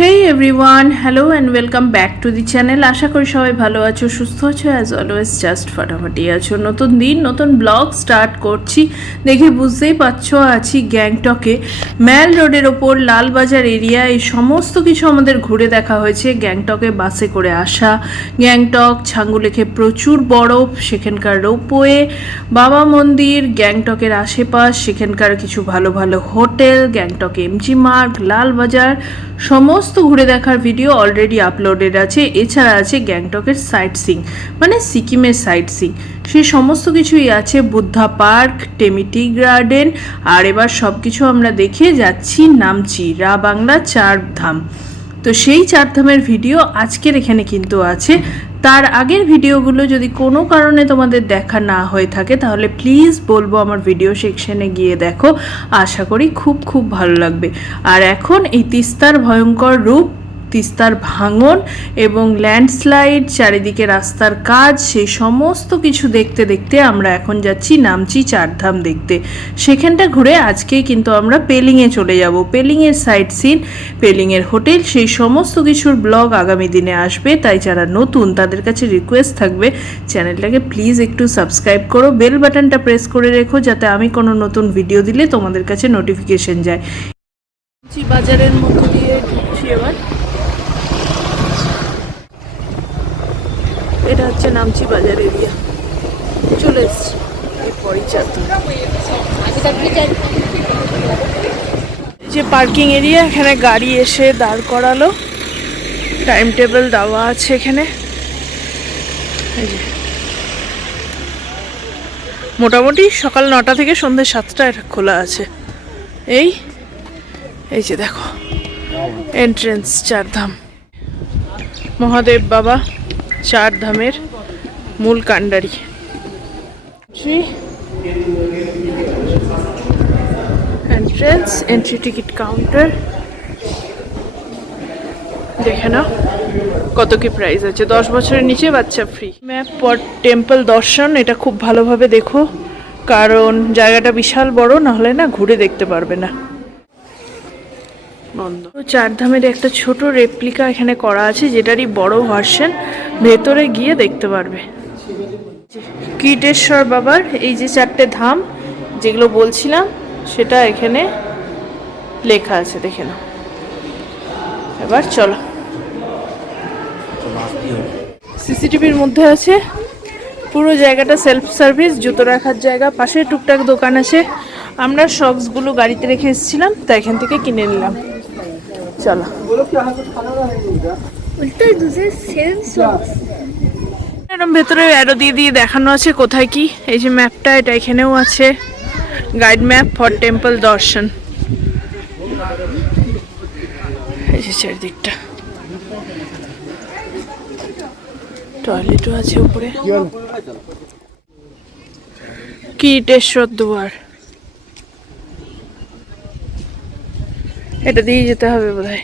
Hey everyone, hello and welcome back to the channel. আশা করি সবাই ভালো আছো, সুস্থ আছো, অ্যাজ অলওয়েজ জাস্ট ফাটাফাটি আছো। নতুন দিন, নতুন ব্লগ স্টার্ট করছি। দেখে বুঝতেই পারছো আছি গ্যাংটকে, ম্যাল রোডের ওপর লালবাজার এরিয়া। এই সমস্ত কিছু আমাদের ঘুরে দেখা হয়েছে। গ্যাংটকে বাসে করে আসা, গ্যাংটক ছাঙ্গুলেখে প্রচুর বরফ, সেখানকার রোপওয়ে, বাবা মন্দির, গ্যাংটকের আশেপাশ, সেখানকার কিছু ভালো ভালো হোটেল, গ্যাংটক এমজি মার্গ, লালবাজার, সমস্ত ঘুরে দেখার ভিডিও অলরেডি আপলোডেড আছে। এছাড়া আছে গ্যাংটকের সাইট সিং, মানে সিকিমের সাইট সিং, সেই সমস্ত কিছুই আছে। বুদ্ধা পার্ক, টেমিটি গার্ডেন, আর এবার সব কিছু আমরা দেখে যাচ্ছি নামচি, রা বাংলা চার ধাম। তো সেই চার ধামের ভিডিও আজকের এখানে কিন্তু আছে। তার আগের ভিডিওগুলো যদি কোনো কারণে তোমাদের দেখা না হয়ে থাকে তাহলে প্লিজ বলবো আমার ভিডিও সেকশনে গিয়ে দেখো। আশা করি খুব খুব ভালো লাগবে। আর এখন এই তিস্তার ভয়ঙ্কর রূপ, তিস্তার ভাঙন এবং ল্যান্ডস্লাইড, চারিদিকে রাস্তার কাজ, সেই সমস্ত কিছু দেখতে দেখতে আমরা এখন যাচ্ছি নামচি চারধাম দেখতে। সেখানটা ঘুরে আজকেই কিন্তু আমরা পেলিংয়ে চলে যাব। পেলিংয়ের সাইট সিন, পেলিংয়ের হোটেল, সেই সমস্ত কিছুর ব্লগ আগামী দিনে আসবে। তাই যারা নতুন তাদের কাছে রিকোয়েস্ট থাকবে চ্যানেলটাকে প্লিজ একটু সাবস্ক্রাইব করো, বেল বাটনটা প্রেস করে রেখো যাতে আমি কোনো নতুন ভিডিও দিলে তোমাদের কাছে নোটিফিকেশন যায়। বাজারের মধ্যে দিয়ে ঢুকছি এবার। এটা হচ্ছে নামচি বাজার এরিয়া, চলে এসছি। এরপরই যে পার্কিং এরিয়া, এখানে গাড়ি এসে দাঁড় করালো, টাইম টেবিল দেওয়া আছে এখানে। মোটামুটি সকাল 9টা থেকে সন্ধ্যে 7টা এটা খোলা আছে। এই যে দেখো এন্ট্রেন্স চারধাম, মহাদেব বাবা চার ধামের মূল কাণ্ডারি। এন্ট্রেন্স, এন্ট্রি টিকিট কাউন্টার, দেখে নাও কত কি প্রাইস আছে। 10 বছরের নিচে বাচ্চা ফ্রি। ম্যাপ ফর টেম্পল দর্শন, এটা খুব ভালোভাবে দেখো কারণ জায়গাটা বিশাল বড়, নাহলে না ঘুরে দেখতে পারবে না। বন্ধ। চারধামের একটা ছোট রেপ্লিকা এখানে করা আছে, যেটারই বড় ভার্সন, ভেতরে গিয়ে দেখতে পারবে। কীটেশ্বর বাবার এই যে 4টে ধাম যেগুলো বলছিলাম সেটা এখানে লেখা আছে, দেখে নাও। এবার চলো, সিসিটিভির মধ্যে আছে। পুরো জায়গাটা সেলফ সার্ভিস, জুতো রাখার জায়গা, পাশে টুকটাক দোকান আছে। আমরা শক্সগুলো গাড়িতে রেখে এসেছিলাম, তাই এখান থেকে কিনে নিলাম। চলো, এরকম ভেতরে অ্যারো দিয়ে দিয়ে দেখানো আছে কোথায় কি। এই যে ম্যাপটা, এটা এখানেও আছে, গাইড ম্যাপ ফর টেম্পল দর্শন। এই যে চারিদিকটা, টয়লেটও আছে উপরে। কীটেশ্বর দুয়ার, এটা দিয়ে যেতে হবে বোধহয়।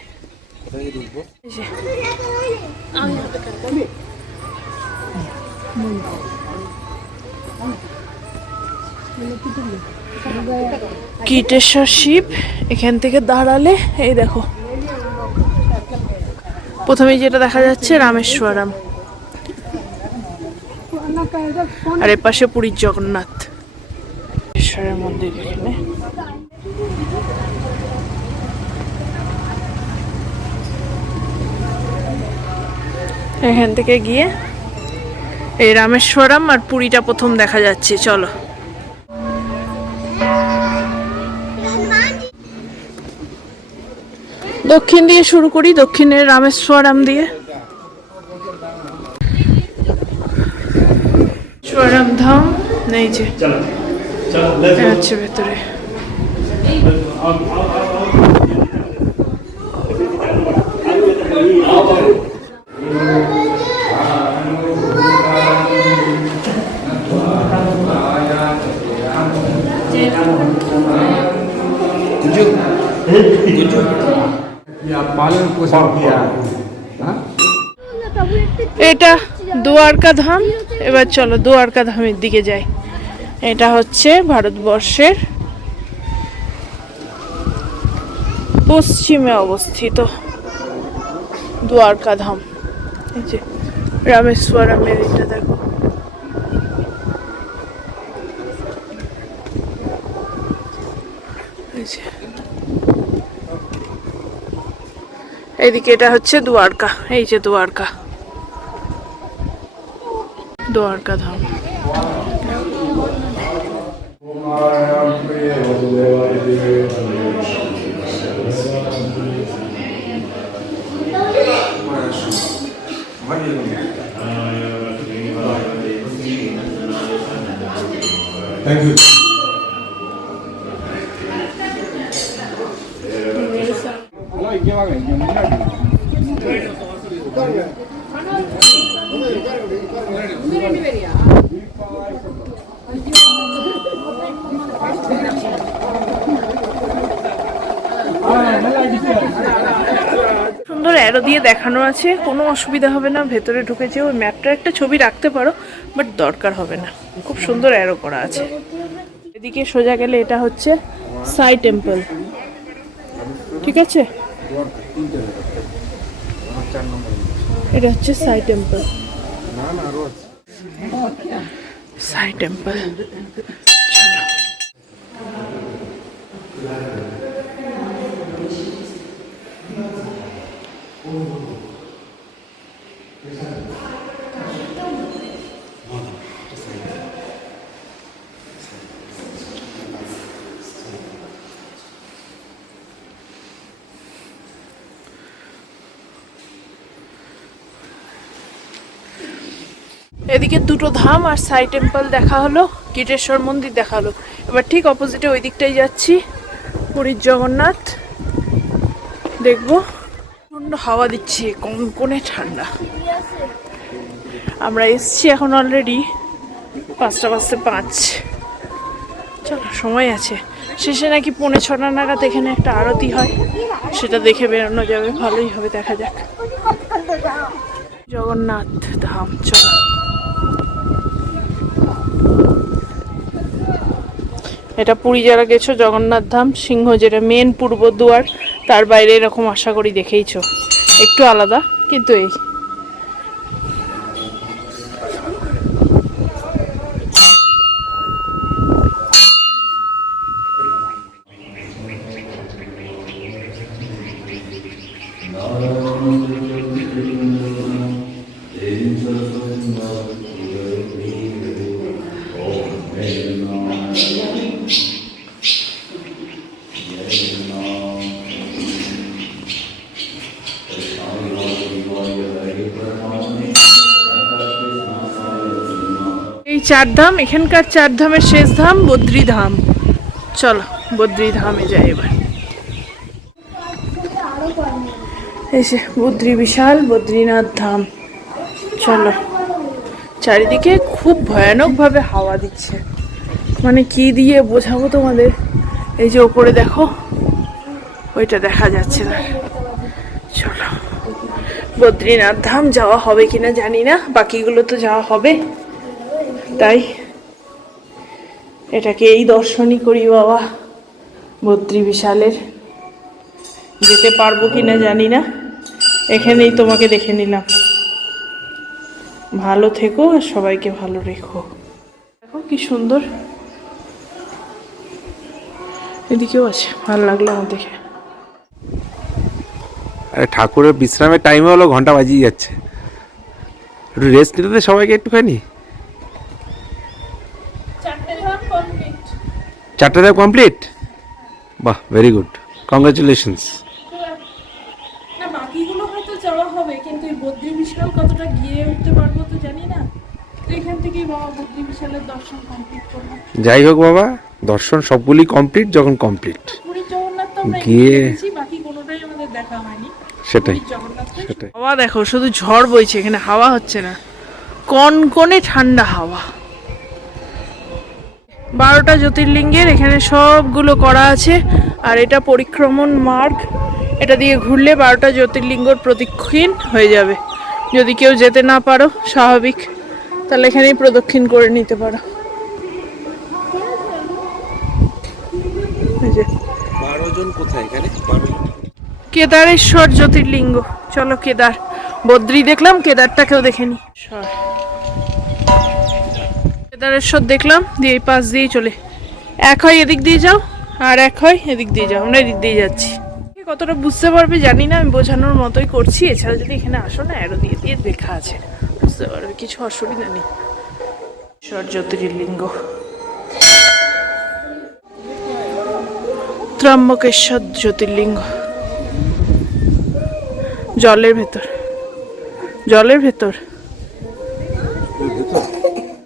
কীটেশ্বর শিব, এখান থেকে দাঁড়ালে এই দেখো প্রথমে যেটা দেখা যাচ্ছে রামেশ্বরম, আর এর পাশে পুরীর জগন্নাথ ঈশ্বরের মন্দির। এখানে এখান থেকে গিয়ে এই রামেশ্বরম আর পুরীটা প্রথম দেখা যাচ্ছে। চলো, দক্ষিণ দিয়ে শুরু করি, দক্ষিণের রামেশ্বরম দিয়ে। রামেশ্বরম ধাম এই যে হচ্ছে ভেতরে। এটা দুয়ারকা ধাম। এবার চলো দুয়ারকা ধামের দিকে যাই। এটা হচ্ছে ভারতবর্ষের পশ্চিমে অবস্থিত। দ্বারকা ধাম। এই যে রামেশ্বরমের এটা দেখো, এইদিকে এটা হচ্ছে দ্বারকা। এই যে দ্বারকা, দ্বারকা ধাম। Thank you. সুন্দর অ্যারো দিয়ে দেখানো আছে, কোনো অসুবিধা হবে না। ভেতরে ঢুকেছে, ওই ম্যাপটার একটা ছবি রাখতে পারো, বাট দরকার হবে না। খুব সুন্দর অ্যারো করা আছে। এদিকে সোজা গেলে এটা হচ্ছে সাই টেম্পল, ঠিক আছে? এটা হচ্ছে সাই টেম্পল, সাই টেম্পল। এদিকে দুটো ধাম আর সাই টেম্পল দেখা হলো, কীটেশ্বর মন্দির দেখা হলো। এবার ঠিক অপোজিটে ওই দিকটাই যাচ্ছি, পুরীর জগন্নাথ দেখবো। প্রচণ্ড হাওয়া দিচ্ছে, কনকনে ঠান্ডা। আমরা এসছি এখন অলরেডি 5:05। চলো, সময় আছে। শেষে নাকি 5:45 নাগাদ এখানে একটা আরতি হয়, সেটা দেখে বেরোনো যাবে, ভালোই হবে, দেখা যাক। জগন্নাথ ধাম, চলো। এটা পুরী যারা গেছো, জগন্নাথ ধাম সিংহ, যেটা মেন পূর্ব দুয়ার, তার বাইরে এরকম আশা করি দেখেইছো, একটু আলাদা কিন্তু এই। এই চার ধাম, এখানকার চার ধামের শেষ ধাম বদ্রীধাম। চলো বদ্রীধামে যাই এবার। এই যে বদ্রী, বিশাল বদ্রীনাথ ধাম। চলো। চারিদিকে খুব ভয়ানক ভাবে হাওয়া দিচ্ছে, মানে কি দিয়ে বোঝাবো তোমাদের। এই যে ওপরে দেখো, ওইটা দেখা যাচ্ছে না। চলো, বদ্রীনাথ ধাম যাওয়া হবে কিনা জানি না, বাকিগুলো তো যাওয়া হবে, তাই এটাকে এই দর্শনই করি বাবা। বদ্রী বিশালের যেতে পারবো কিনা জানি না, এখানেই তোমাকে দেখে নিলাম। ভালো থেকো আর সবাইকে ভালো রেখো। দেখো কি সুন্দর, এদিকেও আছে, ভালো লাগলো আমার দেখে। আরে ঠাকুরের বিশ্রামের টাইমে হলো, ঘন্টা বাজিয়ে যাচ্ছে, একটু রেস্ট নিতে দে সবাইকে একটুখানি। 4টে ধাপ কমপ্লিট, বাহ, ভেরি গুড, কংগ্রাচুলেশনস। না, বাকিগুলো হয়তো যাওয়া হবে, কিন্তু এই বদ্রী বিশাল কতটা গিয়ে উঠতে পারবো তো জানি না। তো এখান থেকেই বাবা বদ্রী বিশালের দর্শন কমপ্লিট করবো। যাই হোক বাবা, দর্শন সবগুলি কমপ্লিট। যখন কমপ্লিট পুরীর জগন্নাথ তো আমরা গিয়ে গেছি, বাকি কোনোটাই আমাদের দেখা হয়নি। সেটাই সেটাই। হাওয়া দেখো, শুধু ঝড় বইছে, এখানে হাওয়া হচ্ছে না, কনকনে ঠান্ডা হাওয়া। 12টা জ্যোতির্লিঙ্গের এখানে সবগুলো করা আছে, আর এটা পরিক্রমণ মার্গ। এটা দিয়ে ঘুরলে 12টা জ্যোতির্লিঙ্গর প্রদক্ষিণ হয়ে যাবে। যদি কেউ যেতে না পারো, স্বাভাবিক, তাহলে এখানেই প্রদক্ষিণ করে নিতে পারো। 12 জন কোথায় এখানে? কেদারেশ্বর জ্যোতির্লিঙ্গ। চলো কেদার, বদ্রি দেখলাম, কেদারটাকেও দেখে নি। কেদারেশ্বর দেখলাম, দিয়ে এই পাশ দিয়ে চলে, এক হয় এদিক দিয়ে যাও আর এক হয় এদিক দিয়ে যাও, আমরা এদিক দিয়ে যাচ্ছি। কতটা বুঝতে পারবে জানি না, আমি বোঝানোর মতোই করছি। এছাড়া যদি এখানে আসো না, অ্যারো দিয়ে দিয়ে লেখা আছে, বুঝতে পারবে, কিছু অসুবিধা নেই। ঈশ্বর জ্যোতির্লিঙ্গ, ত্রম্বকেশ্বর জ্যোতির্লিঙ্গ, জলের ভেতর, জলের ভেতর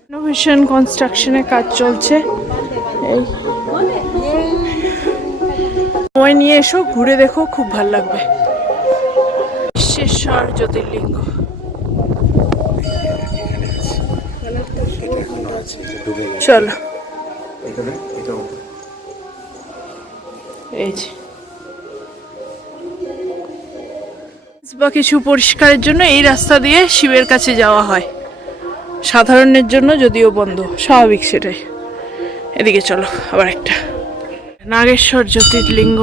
ইনোভেশন কনস্ট্রাকশনের কাজ চলছে। এই সময় নিয়ে এসো, ঘুরে দেখো, খুব ভালো লাগবে। বিশ্বেশ্বর জ্যোতির্লিঙ্গ, চলো এই যে বা কিছু পরিষ্কারের জন্য এই রাস্তা দিয়ে শিবের কাছে যাওয়া হয়, সাধারণের জন্য যদিও বন্ধ, স্বাভাবিক সেটাই। এদিকে চলো আবার একটা নাগেশ্বর জ্যোতির্লিঙ্গ,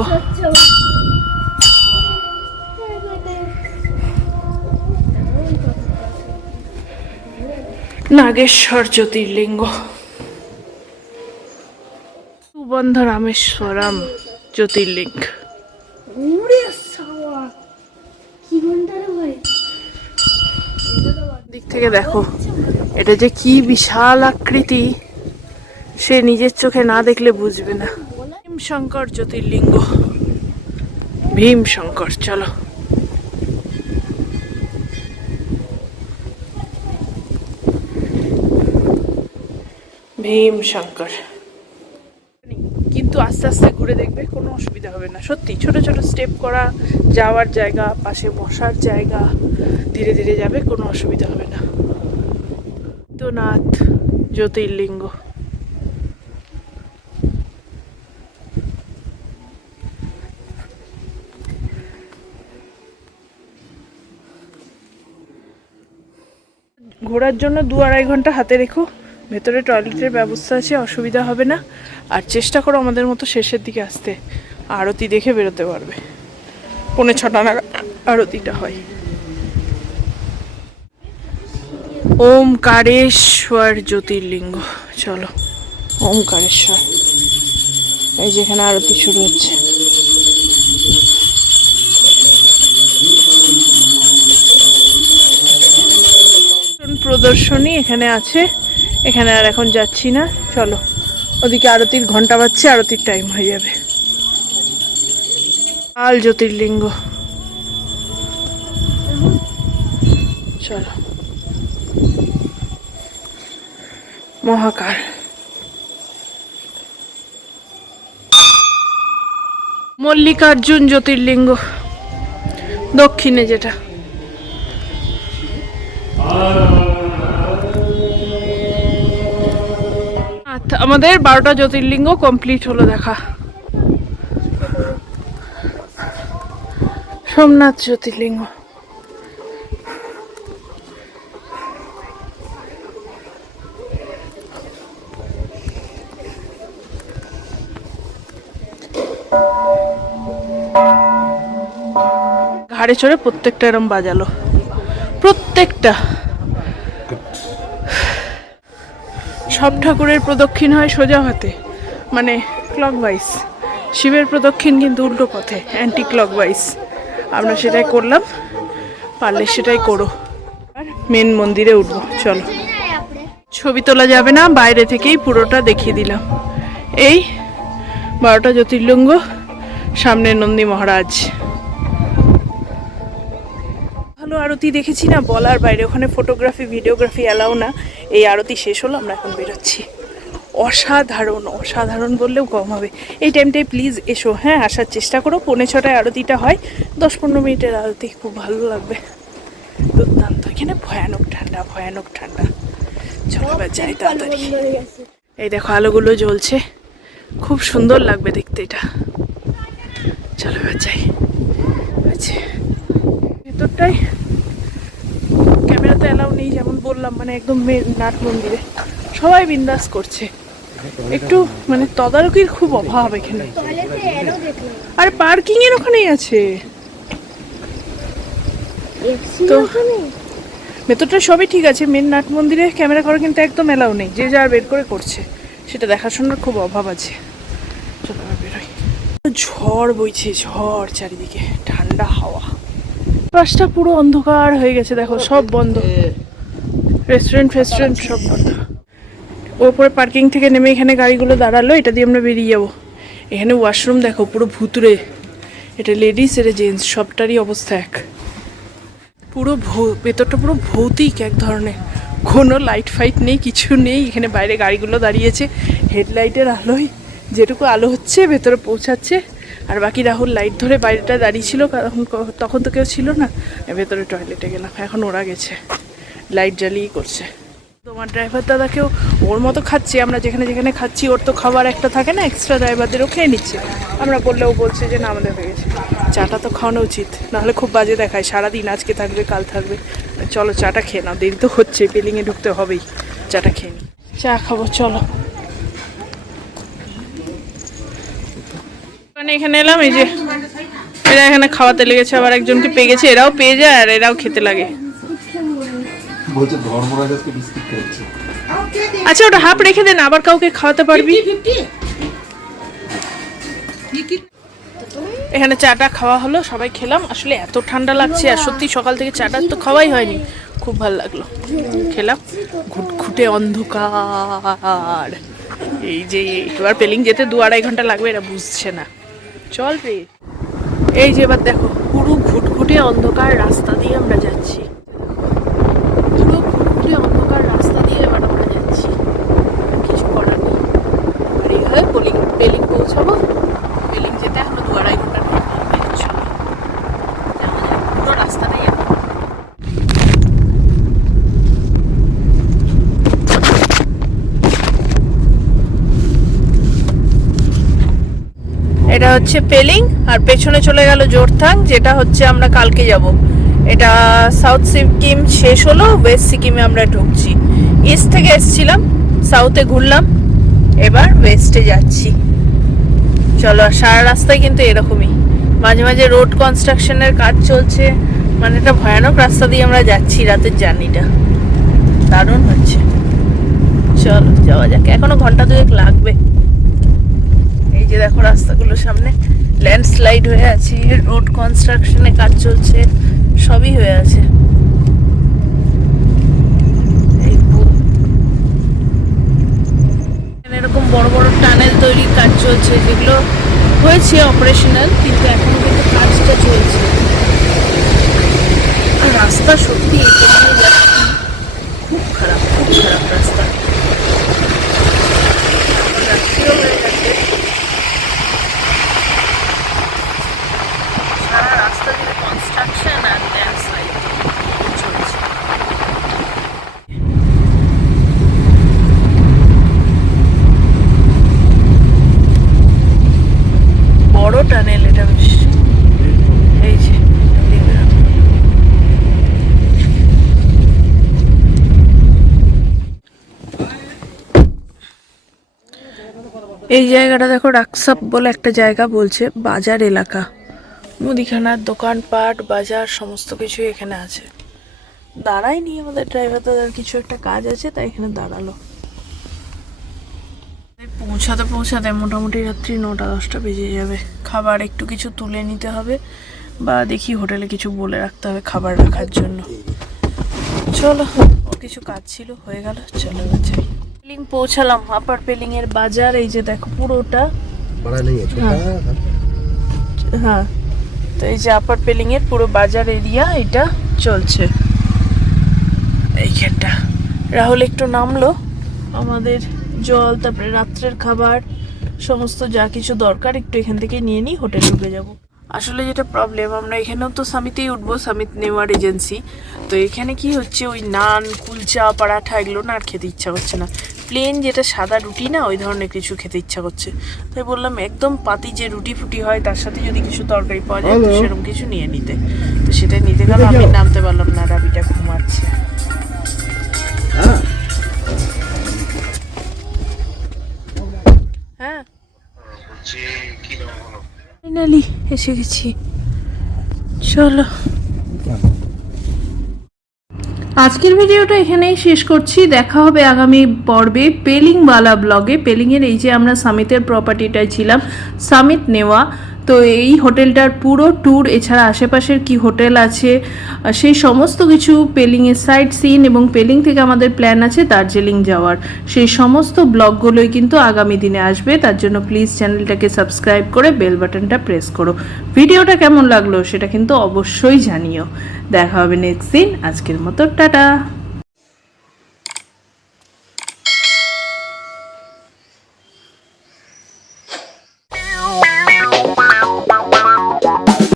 নাগেশ্বর জ্যোতির্লিঙ্গ, সুবন্ধ রামেশ্বরম জ্যোতির্লিঙ্গ। দিক থেকে দেখো, এটা যে কি বিশাল আকৃতি, সে নিজের চোখে না দেখলে বুঝবে না। ভীমশঙ্কর জ্যোতির্লিঙ্গ, ভীমশঙ্কর। চলো ভীমশঙ্কর, কিন্তু আস্তে আস্তে ঘুরে দেখবে, কোনো অসুবিধা হবে না। সত্যি ছোট ছোট স্টেপ করা, যাওয়ার জায়গা, পাশে বসার জায়গা, ধীরে ধীরে যাবে, কোনো অসুবিধা হবে না। বৈদ্যনাথ জ্যোতির্লিঙ্গ, ঘোরার জন্য 2-2.5 ঘন্টা হাতে রেখো। ভেতরে টয়লেটের ব্যবস্থা আছে, অসুবিধা হবে না। আর চেষ্টা করো আমাদের মতো শেষের দিকে আসতে, আরতি দেখে বেরোতে পারবে। 5:45 নাগাদ আরতিটা হয়। ওমকারেশ্বর জ্যোতির্লিঙ্গ, চলো ওমকারেশ্বর, এই যেখানে আরতি শুরু হচ্ছে। প্রদর্শনী এখানে আছে, এখানে আর এখন যাচ্ছি না। চলো ওদিকে আরতির ঘন্টা বাজছে, আরতির টাইম হয়ে যাবে। কাল জ্যোতির্লিঙ্গ, চলো মহাকাল, মল্লিকার্জুন জ্যোতির্লিঙ্গ, দক্ষিণে যেটা। আমাদের 12টা জ্যোতির্লিঙ্গ কমপ্লিট হলো দেখা। সোমনাথ জ্যোতির্লিঙ্গ, ঘাড়ে চড়ে প্রত্যেকটা এরম বাজালো, প্রত্যেকটা। সব ঠাকুরের প্রদক্ষিণ হয় সোজা হাতে, মানে ক্লকওয়াইজ। শিবের প্রদক্ষিণ কিন্তু উল্টো পথে, অ্যান্টি ক্লকওয়াইজ। আমরা সেটাই করলাম, পারলে সেটাই করো। আর মেন মন্দিরে উঠবো, চলো। ছবি তোলা যাবে না, বাইরে থেকেই পুরোটা দেখিয়ে দিলাম। এই 12টা জ্যোতির্লিঙ্গ, সামনে নন্দী মহারাজ। ভালো আরতি দেখেছি না, বলার বাইরে। ওখানে ফটোগ্রাফি ভিডিওগ্রাফি অ্যালাউ না। এই আরতি শেষ হলো, আমরা এখন বেরোচ্ছি। অসাধারণ, অসাধারণ বললেও কম হবে। এই টাইমটায় প্লিজ এসো, হ্যাঁ, আসার চেষ্টা করো। 5:45 আরতিটা হয়, 10-15 মিনিটের আরতি, খুব ভালো লাগবে, দুর্দান্ত। এখানে ভয়ানক ঠান্ডা, ভয়ানক ঠান্ডা। চলো এবার যাই তাড়াতাড়ি। এই দেখো আলোগুলো জ্বলছে, খুব সুন্দর লাগবে দেখতে এটা। চলো এবার যাই। আচ্ছা, ভেতরটাই ক্যামেরাতে অ্যালাউ নেই, যেমন বললাম, মানে একদম নাট মন্দিরে সবাই বিন্দাস করছে। একটু মানে তদারকির খুব অভাব এখানে। আর পার্কিং এর ওখানেই আছে, তো ভেতরটা সবই ঠিক আছে, মেন নাট মন্দিরে ক্যামেরা করা কিন্তু একদম এলাও নেই, যে যার বের করে করছে, সেটা দেখাশোনার খুব অভাব আছে। চলো আমরা বেরোই। ঝড় বইছে, ঝড় চারিদিকে, ঠান্ডা হাওয়া। পাশটা পুরো অন্ধকার হয়ে গেছে, দেখো সব বন্ধ, রেস্টুরেন্ট ফেস্টুরেন্ট সব বন্ধ। ওপরে পার্কিং থেকে নেমে এখানে গাড়িগুলো দাঁড়ালো, এটা দিয়ে আমরা বেরিয়ে যাবো। এখানে ওয়াশরুম দেখো পুরো ভুতুরে, এটা লেডিস এটা জেন্টস সবটারই অবস্থা এক। পুরো ভেতরটা পুরো ভৌতিক এক ধরনের, কোনো লাইট ফাইট নেই, কিছু নেই। এখানে বাইরে গাড়িগুলো দাঁড়িয়েছে, হেডলাইটের আলোয় যেটুকু আলো হচ্ছে ভেতরে পৌঁছাচ্ছে, আর বাকি রাহুল লাইট ধরে বাইরেটা দাঁড়িয়ে ছিল, তখন তো কেউ ছিল না। ভেতরে টয়লেটে গেলাম, এখন ওরা গেছে লাইট জ্বালিয়েই করছে। তোমার ড্রাইভার দাদাকেও ওর মতো খাচ্ছি, আমরা যেখানে যেখানে খাচ্ছি ওর তো খাবার একটা থাকে না, এক্সট্রা ড্রাইভারদেরও খেয়ে নিচ্ছে। আমরা বললেও বলছে যে না আমাদের হয়ে গেছে। চাটা তো খাওয়ানো উচিত, নাহলে খুব বাজে দেখায়, সারাদিন আজকে থাকবে কাল থাকবে। চলো চাটা খেয়ে নাও, দেরি তো হচ্ছে, পেলিংয়ে ঢুকতে হবেই, চাটা খেয়ে নিই। চা খাবো চলো। এখানে এলাম, এই যে এরা এখানে খাওয়াতে লেগেছে, আবার একজনকে পেয়ে গেছে, এরাও পেয়ে যায় আর এরাও খেতে লাগে। আচ্ছা ওটা হাফ রেখে দেন, আবার কাউকে খাওয়াতে পারবি। এখানে চাটা খাওয়া হলো, সবাই খেলাম। আসলে এত ঠান্ডা লাগছে, আর সত্যি সকাল থেকে চাটা তো খাওয়াই হয়নি, খুব ভালো লাগলো, খেলাম। ঘুটঘুটে অন্ধকার, এই যে এবার পেলিং যেতে 2-2.5 ঘন্টা লাগবে, এরা বুঝছে না। চল রে, এই যে এবার দেখো পুরো ঘুটঘুটে অন্ধকার রাস্তা দিয়ে আমরা যাচ্ছি, পুরো ঘুটঘুটে অন্ধকার রাস্তা দিয়ে এবার আমরা যাচ্ছি, কিছু করার নেই। আর এইভাবে পেলিং পৌঁছাবো, পেলিং যেতে এখনো 2-2.5 ঘন্টা টাইম লাগবে। চলো পুরো রাস্তাটাই এখন। এটা হচ্ছে পেলিং, আর পেছনে চলে গেল জোরথাং, যেটা হচ্ছে আমরা কালকে যাব। এটা সাউথ সিকিম শেষ হলো, ওয়েস্ট সিকিমে আমরা ঢুকছি। ইস্ট থেকে এসছিলাম, সাউথে ঘুরলাম, এবার ওয়েস্টে যাচ্ছি। চলো, সারা রাস্তায় কিন্তু এরকমই, মাঝে মাঝে রোড কনস্ট্রাকশনের কাজ চলছে, মানে একটা ভয়ানক রাস্তা দিয়ে আমরা যাচ্ছি, রাতের জার্নিটা দারুণ হচ্ছে। চলো যাওয়া যাক, এখনো ঘন্টা 2 লাগবে। এই যে দেখো রাস্তাগুলো সামনে ল্যান্ডস্লাইড হয়ে আছে, রোড কনস্ট্রাকশনে কাজ চলছে, সবই হয়ে আছে। এরকম বড় বড় টানেল তৈরির কাজ চলছে, যেগুলো হয়েছে অপারেশনাল, কিন্তু এখনো কিন্তু কাজটা চলছে। আর রাস্তা সত্যি খুব খারাপ, খুব খারাপ রাস্তা, রাত্রিও হয়ে গেছে। সারা রাস্তা জুড়ে কনস্ট্রাকশন আর ল্যান্ডস্লাইড চলছে। বড় টানেল এটা বেশ, এই যে এই জায়গাটা দেখো, রাকসাপ বলে একটা জায়গা বলছে, বাজার এলাকা, মুদিখানার দোকানপাট বাজার সমস্ত কিছু এখানে আছে। দাঁড়ায়নি আমাদের ড্রাইভার দাদার, কিছু একটা কাজ আছে তাই এখানে দাঁড়ালো। পৌঁছাতে পৌঁছাতে মোটামুটি রাত্রি 9-10টা বেজে যাবে। খাবার একটু কিছু তুলে নিতে হবে, বা দেখি হোটেলে কিছু বলে রাখতে হবে খাবার রাখার জন্য। চলো, ওর কিছু কাজ ছিল, হয়ে গেল, চলো যাই। পেলিং পৌঁছালাম, আপার পেলিং এর বাজার, এই যে দেখো পুরোটা। হ্যাঁ, তো এই যে আপার পেলিং এর পুরো বাজার এরিয়া এটা চলছে এইখানটা। রাহুল একটু নামলো, আমাদের জল, তারপরে রাত্রের খাবার সমস্ত যা কিছু দরকার একটু এখান থেকে নিয়ে নিই, হোটেলে ঢুকে যাব। আসলে যেটা প্রবলেম, আমরা এখানেও তো সামিতেই উঠবো, সামিত নেওয়ার এজেন্সি। তো এখানে কি হচ্ছে, ওই নান কুলচা পরাঠা এগুলো না আর খেতে ইচ্ছা করছে না, প্লেন যেটা সাদা রুটি না ওই ধরনের কিছু খেতে ইচ্ছা করছে। তাই বললাম একদম পাতি যে রুটি ফুটি হয় তার সাথে যদি কিছু তরকারি পাওয়া যায় তো সেরকম কিছু নিয়ে নিতে। তো সেটাই নিতে গেলাম, আমি নামতে পারলাম না, রাবিটা ঘুমাচ্ছে। হ্যাঁ ফাইনালি এসে গেছি, চলো। আজকের ভিডিওটা এখানেই শেষ করছি। দেখা হবে আগামী পর্বে পেলিংওয়ালা ব্লগে। পেলিংয়ের এই যে আমরা সামিটের প্রপার্টিটায় ছিলাম, সামিট নেওয়া, তো এই হোটেলটার পুরো ট্যুর, এছাড়া আশেপাশের কি হোটেল আছে সেই সমস্ত কিছু, পেলিংয়ের সাইট সিন, এবং পেলিং থেকে আমাদের প্ল্যান আছে দার্জিলিং যাওয়ার, সেই সমস্ত ব্লগগুলোই কিন্তু আগামী দিনে আসবে। তার জন্য প্লিজ চ্যানেলটাকে সাবস্ক্রাইব করে বেল বাটনটা প্রেস করো। ভিডিওটা কেমন লাগলো সেটা কিন্তু অবশ্যই জানিও। দেখা হবে নেক্সট দিন। আজকের মতো টাটা।